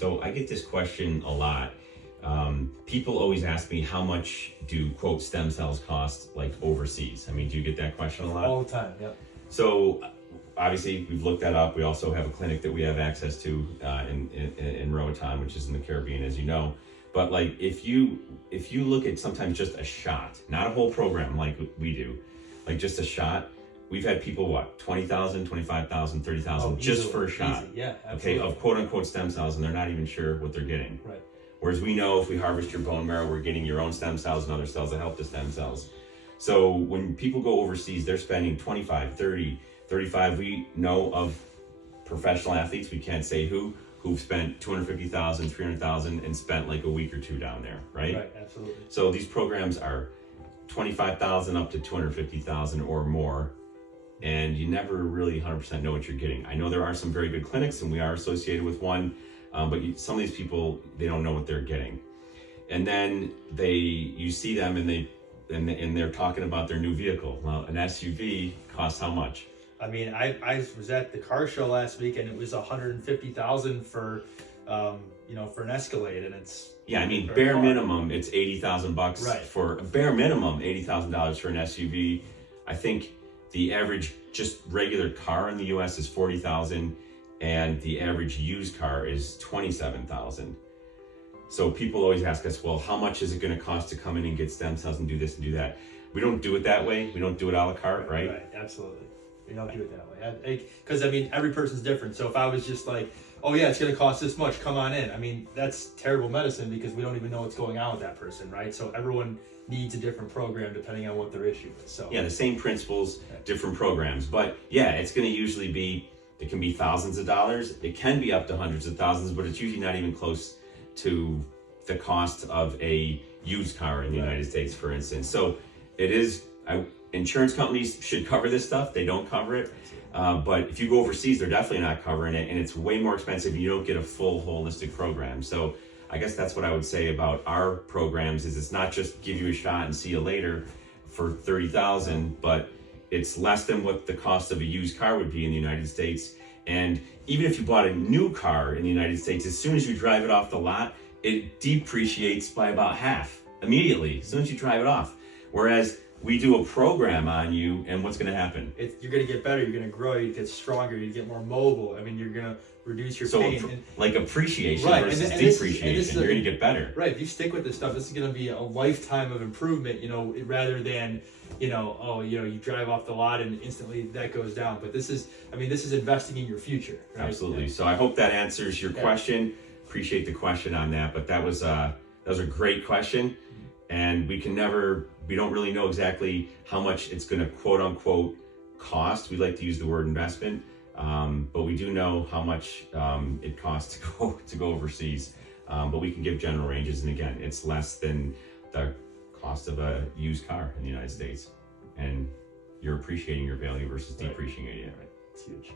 So I get this question a lot. People always ask me, how much do quote stem cells cost like overseas? I mean, do you get that question a lot? All the time, yep. So obviously we've looked that up. We also have a clinic that we have access to in Roatan, which is in the Caribbean, as you know. But like if you look at sometimes just a shot, not a whole program like we do, like just a shot, we've had people, what, 20,000, 25,000, 30,000 just for a shot. Easy. Yeah, absolutely. Okay, of quote unquote stem cells, and they're not even sure what they're getting. Right. Whereas we know if we harvest your bone marrow, we're getting your own stem cells and other cells that help the stem cells. So when people go overseas, they're spending 25, 30, 35. We know of professional athletes, we can't say who've spent 250,000, 300,000 and spent like a week or two down there, right? Right, absolutely. So these programs are 25,000 up to 250,000 or more, and you never really 100% know what you're getting. I know there are some very good clinics, and we are associated with one, but some of these people, they don't know what they're getting. And then you see them and they're talking about their new vehicle. Well, an SUV costs how much? I mean, I was at the car show last week, and it was $150,000 for, for an Escalade, and it's yeah. I mean, bare minimum, it's $80,000 right. For a bare minimum, $80,000 for an SUV. I think the average just regular car in the U.S. is $40,000, and the average used car is $27,000. So people always ask us, well, how much is it going to cost to come in and get stem cells and do this and do that? We don't do it that way. We don't do it a la carte, right? Right, absolutely. We don't do it that way. Because, I mean, every person's different. So if I was just like, oh, yeah, it's going to cost this much, come on in. I mean, that's terrible medicine because we don't even know what's going on with that person, right? So everyone needs a different program depending on what their issue is. So yeah, the same principles, different programs. But yeah, it's going to usually be, it can be thousands of dollars. It can be up to hundreds of thousands, but it's usually not even close to the cost of a used car in the United States, for instance. So it is, insurance companies should cover this stuff. They don't cover it. But if you go overseas, they're definitely not covering it, and it's way more expensive. You don't get a full holistic program. So I guess that's what I would say about our programs is it's not just give you a shot and see you later for 30,000, but it's less than what the cost of a used car would be in the United States. And even if you bought a new car in the United States, as soon as you drive it off the lot, it depreciates by about half immediately, as soon as you drive it off. Whereas we do a program on you, and what's going to happen? You're going to get better, you're going to grow, you get stronger, you get more mobile. I mean, you're going to reduce your pain. Like appreciation versus depreciation, you're going to get better. Right, if you stick with this stuff, this is going to be a lifetime of improvement, rather than, you drive off the lot and instantly that goes down. But this is investing in your future. Right? Absolutely. So I hope that answers your question. Appreciate the question on that, but that was a great question. And we don't really know exactly how much it's going to quote unquote cost. We like to use the word investment, but we do know how much it costs to go overseas. But we can give general ranges, and again, it's less than the cost of a used car in the United States, and you're appreciating your value versus depreciating it. Right. It's huge.